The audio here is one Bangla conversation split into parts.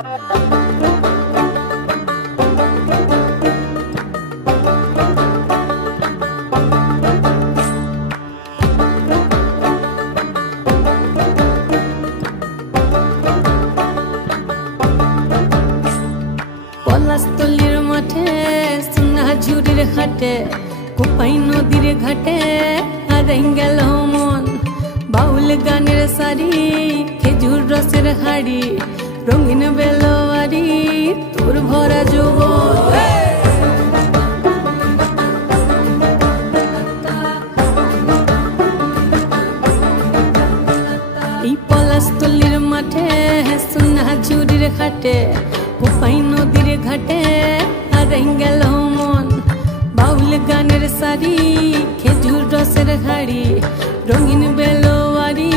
পলাশতলির মাঠে সোনা ঝুড়ির ঘাটে কোপাই নদীর ঘাটে হারাই গেল মন বাউল গানের শাড়ি খেজুর রসের হাড়ি রঙিন বেলোয়ারি তোর ভরা যৌবন এই পলাশতলির মাঠে সোনা ঝুড়ির ঘাটে কোপাই নদীর ঘাটে হারাই গেল মন বাউল গানের শাড়ি খেজুর রসের হাড়ি রঙিন বেলোয়ারি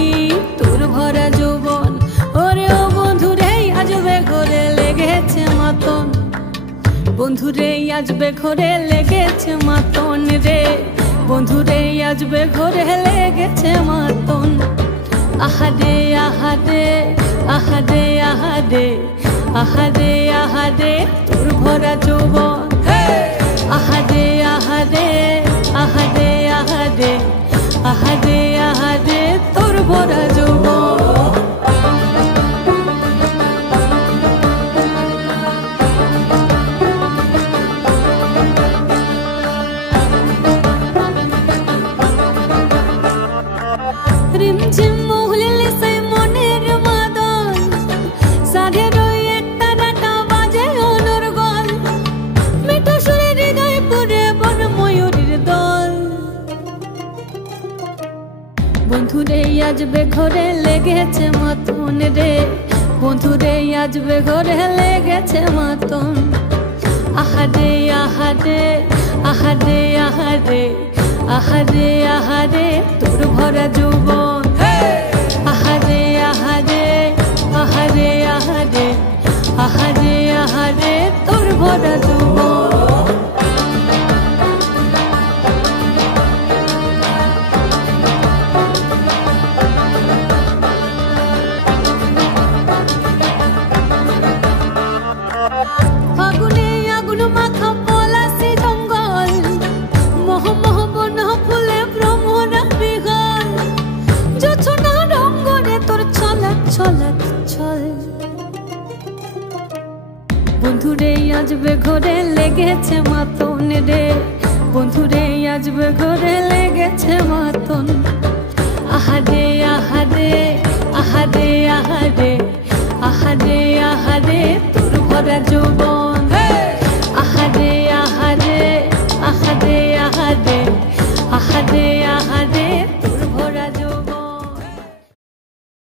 তোর ভরা যৌবন ওরে ও বন্ধুরে আজবে ঘরে লেগেছে মাতন বন্ধুরে আজবে ঘরে লেগেছে মাতন রে বন্ধুরে আজবে ঘরে লেগেছে মাতন আহারে আহারে আহারে আহারে আহারে আহারে তোর ভরা যৌবন আহারে আহারে আহারে আহারে আহারে আহারে তোর ভরা যৌবন রিমঝিম মহুলিলে সেই মনের মাদল সাধের একটা ডাটা বাজে অনর্গল মিঠো সুরে হৃদয় পুরে বন ময়ূরীর দল বন্ধুরে আজবে ঘরে লেগেছে মাতন রে বন্ধুরে আজবে ঘরে লেগেছে মাতন আহারে আহারে আহারে আহারে আহারে আহারে তোর ভরা যৌবন আহারে আহারে আহারে আহারে আহারে আহারে তোর ভরা যৌবন ফাগুনে আগুন মাখা পলাশি জঙ্গল মহ মহ বন ফুলে ভ্রমরা বিগল জোছনা রঙ্গনে তোর ছলাক ছলাক ছল বন্ধুরে আজবে ঘরে লেগেছে মাতন রে বন্ধুরে আজবে ঘরে লেগেছে মাতন আহারে আহারে আহারে আহারে আহারে আহারে তোর ভরা যৌবন